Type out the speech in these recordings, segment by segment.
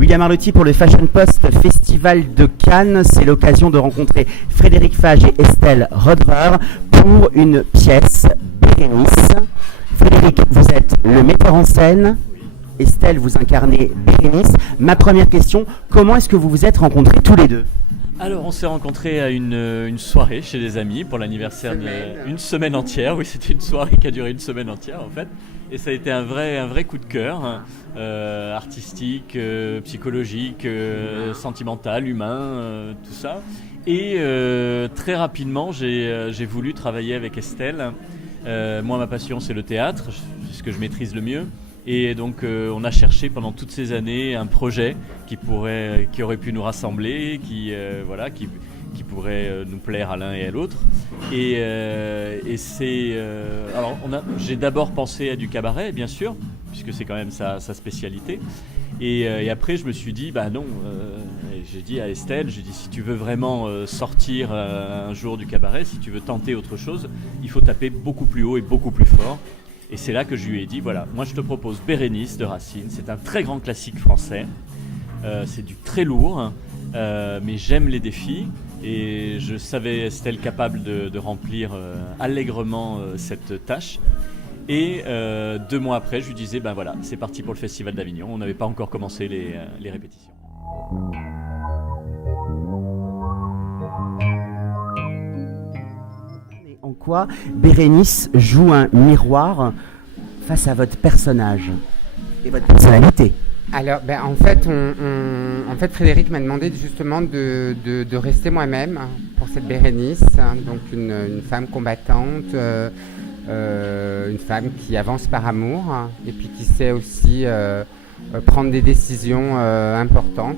William Arlotti pour le Fashion Post Festival de Cannes. C'est l'occasion de rencontrer Frédéric Fage et Estelle Roederer pour une pièce, Bérénice. Frédéric, vous êtes le metteur en scène. Estelle, vous incarnez Bérénice. Ma première question, comment est-ce que vous vous êtes rencontrés tous les deux ? Alors, on s'est rencontrés à une soirée chez des amis pour l'anniversaire d'une semaine entière. Oui, c'était une soirée qui a duré une semaine entière en fait. Et ça a été un vrai coup de cœur, artistique, psychologique, sentimental, humain, tout ça. Et très rapidement, j'ai voulu travailler avec Estelle. Moi, ma passion, c'est le théâtre, c'est ce que je maîtrise le mieux. Et donc on a cherché pendant toutes ces années un projet qui aurait pu nous rassembler, qui pourrait nous plaire à l'un et à l'autre. Alors j'ai d'abord pensé à du cabaret, bien sûr, puisque c'est quand même sa spécialité. Et après je me suis dit non. J'ai dit à Estelle, si tu veux vraiment sortir un jour du cabaret, si tu veux tenter autre chose, il faut taper beaucoup plus haut et beaucoup plus fort. Et c'est là que je lui ai dit, voilà, moi je te propose Bérénice de Racine, c'est un très grand classique français, c'est du très lourd, mais j'aime les défis, et je savais Estelle capable de remplir allègrement cette tâche. Et 2 mois après, je lui disais, voilà, c'est parti pour le Festival d'Avignon, on n'avait pas encore commencé les répétitions. En quoi Bérénice joue un miroir face à votre personnage et votre personnalité? Alors, en fait, Frédéric m'a demandé justement de rester moi-même pour cette Bérénice, donc une femme combattante, une femme qui avance par amour, et puis qui sait aussi prendre des décisions importantes.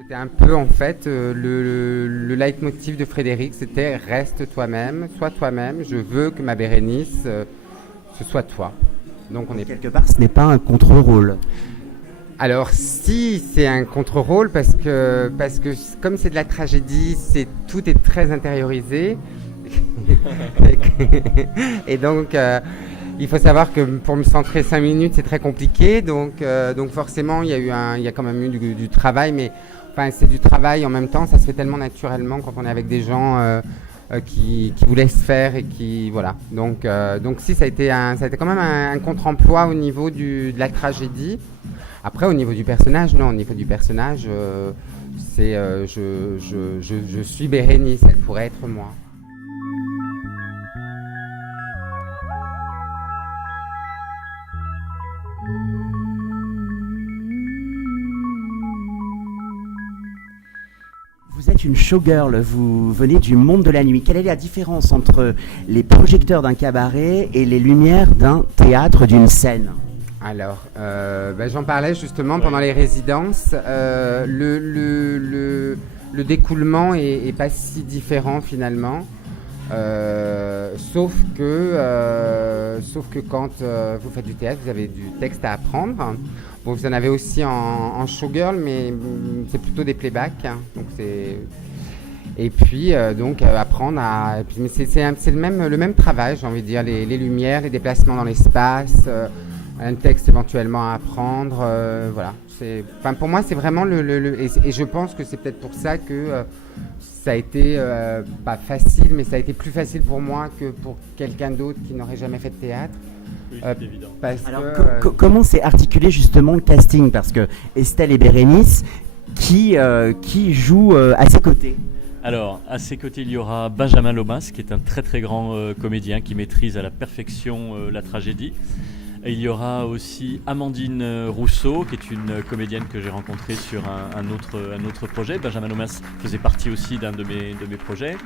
C'était un peu en fait le leitmotiv de Frédéric, c'était reste toi-même, sois toi-même, je veux que ma Bérénice ce soit toi. Donc on est quelque part, ce n'est pas un contre-rôle. Alors si, c'est un contre-rôle parce que comme c'est de la tragédie, tout est très intériorisé. Et donc il faut savoir que pour me centrer 5 minutes, c'est très compliqué. Donc forcément, il y a quand même eu du travail, mais enfin c'est du travail en même temps. Ça se fait tellement naturellement quand on est avec des gens qui vous laissent faire et qui voilà. Donc si ça a été quand même un contre-emploi au niveau de la tragédie. Après au niveau du personnage, non. Au niveau du personnage, c'est je suis Bérénice. Elle pourrait être moi. Vous êtes une showgirl, vous venez du monde de la nuit. Quelle est la différence entre les projecteurs d'un cabaret et les lumières d'un théâtre, d'une scène ? Alors, j'en parlais justement pendant les résidences. Le découlement est pas si différent finalement. Sauf que quand vous faites du théâtre, vous avez du texte à apprendre. Bon, vous en avez aussi en showgirl, mais c'est plutôt des playbacks. Donc et puis apprendre à. Mais c'est le même travail, j'ai envie de dire, les lumières, les déplacements dans l'espace, un texte éventuellement à apprendre. Voilà. Pour moi, c'est vraiment et je pense que c'est peut-être pour ça que ça a été pas facile, mais ça a été plus facile pour moi que pour quelqu'un d'autre qui n'aurait jamais fait de théâtre. Oui, c'est évident. Alors, comment s'est articulé justement le casting ? Parce que Estelle et Bérénice, qui jouent à ses côtés ? Alors, à ses côtés, il y aura Benjamin Lomas, qui est un très très grand comédien qui maîtrise à la perfection la tragédie. Et il y aura aussi Amandine Rousseau, qui est une comédienne que j'ai rencontrée sur un autre projet. Benjamin Lomas faisait partie aussi d'un de mes projets.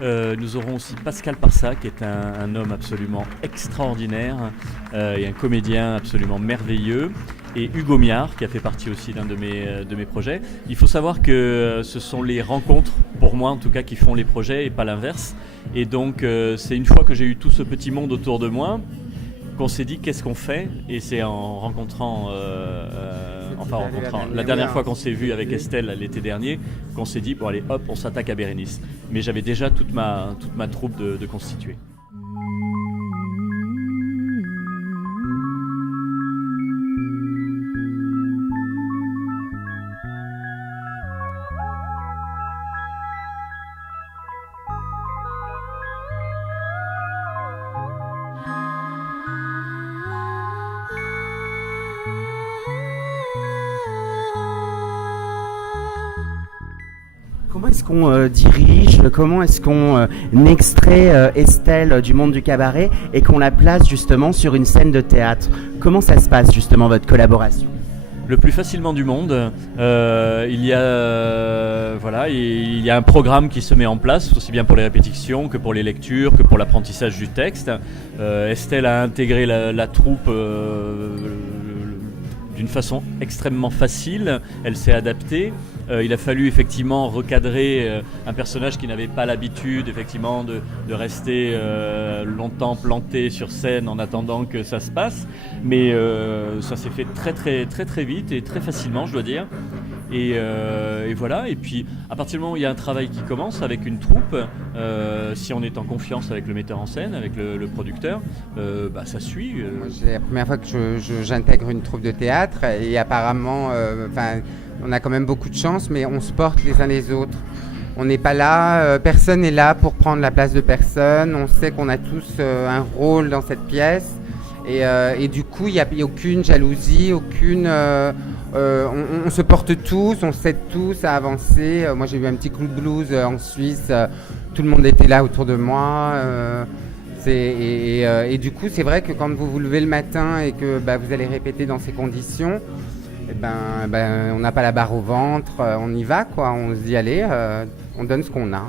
Nous aurons aussi Pascal Parsa, qui est un homme absolument extraordinaire et un comédien absolument merveilleux. Et Hugo Miard, qui a fait partie aussi d'un de mes projets. Il faut savoir que ce sont les rencontres, pour moi en tout cas, qui font les projets et pas l'inverse. Et donc c'est une fois que j'ai eu tout ce petit monde autour de moi qu'on s'est dit qu'est-ce qu'on fait, et c'est en rencontrant enfin la dernière fois qu'on s'est vu avec Estelle l'été dernier, qu'on s'est dit bon allez hop on s'attaque à Bérénice. Mais j'avais déjà toute ma troupe de constituée. Comment est-ce qu'on dirige, comment est-ce qu'on extrait Estelle du monde du cabaret et qu'on la place justement sur une scène de théâtre? Comment ça se passe justement votre collaboration? Le plus facilement du monde, il y a un programme qui se met en place, aussi bien pour les répétitions que pour les lectures, que pour l'apprentissage du texte. Estelle a intégré la troupe d'une façon extrêmement facile, elle s'est adaptée. Il a fallu effectivement recadrer un personnage qui n'avait pas l'habitude effectivement de rester longtemps planté sur scène en attendant que ça se passe, mais ça s'est fait très vite et très facilement, je dois dire. Et voilà, et puis à partir du moment où il y a un travail qui commence avec une troupe, si on est en confiance avec le metteur en scène, avec le producteur, ça suit. Moi, c'est la première fois que j'intègre une troupe de théâtre et apparemment, on a quand même beaucoup de chance, mais on se porte les uns les autres. On n'est pas là, personne n'est là pour prendre la place de personne, on sait qu'on a tous un rôle dans cette pièce. Et du coup, il n'y a aucune jalousie, aucune... on se porte tous, on s'aide tous à avancer. Moi, j'ai eu un petit clou de blues en Suisse. Tout le monde était là autour de moi. Et du coup, c'est vrai que quand vous vous levez le matin et que vous allez répéter dans ces conditions, on n'a pas la barre au ventre. On y va, quoi. On se dit, allez, on donne ce qu'on a.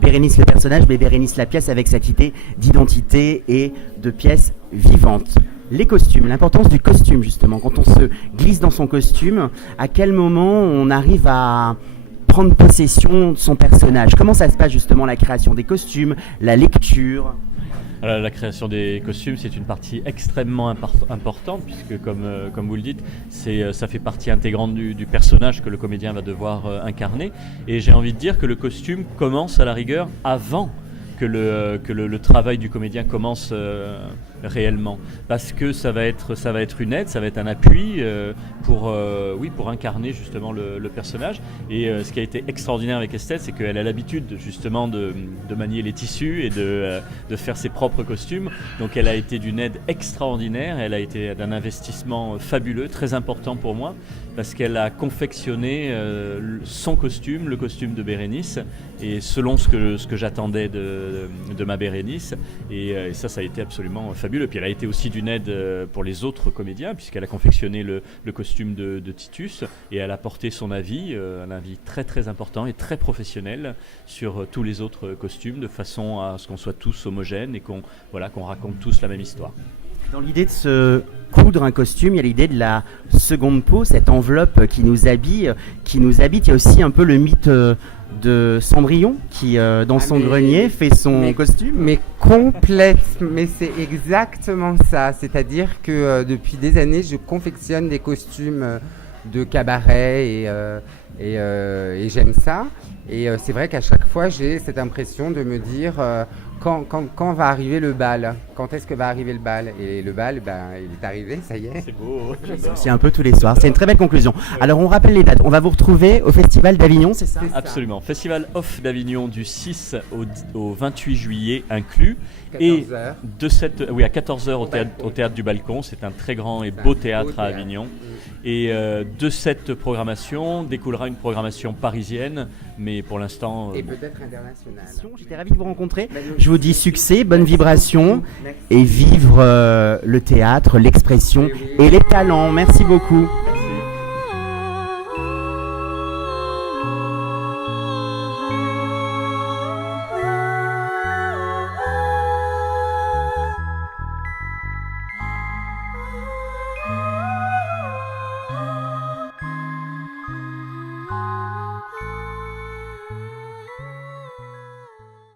Bérénice le personnage, mais Bérénice la pièce avec cette idée d'identité et de pièce vivante. Les costumes, l'importance du costume justement, quand on se glisse dans son costume, à quel moment on arrive à prendre possession de son personnage? Comment ça se passe justement la création des costumes, la lecture? Alors, la création des costumes, c'est une partie extrêmement importante puisque, comme vous le dites, ça fait partie intégrante du personnage que le comédien va devoir incarner. Et j'ai envie de dire que le costume commence à la rigueur avant que le travail du comédien commence réellement, parce que ça va être une aide, ça va être un appui pour incarner justement le personnage. Et ce qui a été extraordinaire avec Estelle, c'est qu'elle a l'habitude justement de manier les tissus et de faire ses propres costumes. Donc elle a été d'une aide extraordinaire, elle a été d'un investissement fabuleux, très important pour moi, parce qu'elle a confectionné son costume, le costume de Bérénice, et selon ce que j'attendais de ma Bérénice, et ça a été absolument fabuleux. Puis elle a été aussi d'une aide pour les autres comédiens, puisqu'elle a confectionné le costume de Titus, et elle a porté son avis, un avis très très important et très professionnel sur tous les autres costumes, de façon à ce qu'on soit tous homogènes et qu'on raconte tous la même histoire. Dans l'idée de se coudre un costume, il y a l'idée de la seconde peau, cette enveloppe qui nous habite. Il y a aussi un peu le mythe de Cendrillon qui, dans son grenier, fait son costume. Mais c'est exactement ça. C'est-à-dire que depuis des années, je confectionne des costumes de cabaret et j'aime ça. Et c'est vrai qu'à chaque fois, j'ai cette impression de me dire quand va arriver le bal? Quand est-ce que va arriver le bal? Et le bal, il est arrivé, ça y est. C'est beau. C'est un peu tous les soirs. C'est une très belle conclusion. Alors, on rappelle les dates. On va vous retrouver au Festival d'Avignon, c'est ça? Absolument. Festival Off d'Avignon du 6 au 28 juillet inclus. 14 et heures. à 14h au théâtre du Balcon. C'est un très grand et beau théâtre à Avignon. Et de cette programmation découlera une programmation parisienne, mais pour l'instant... Et peut-être internationale. J'étais ravi de vous rencontrer. Je vous dis succès, bonne vibration et vivre le théâtre, l'expression et les talents. Merci beaucoup.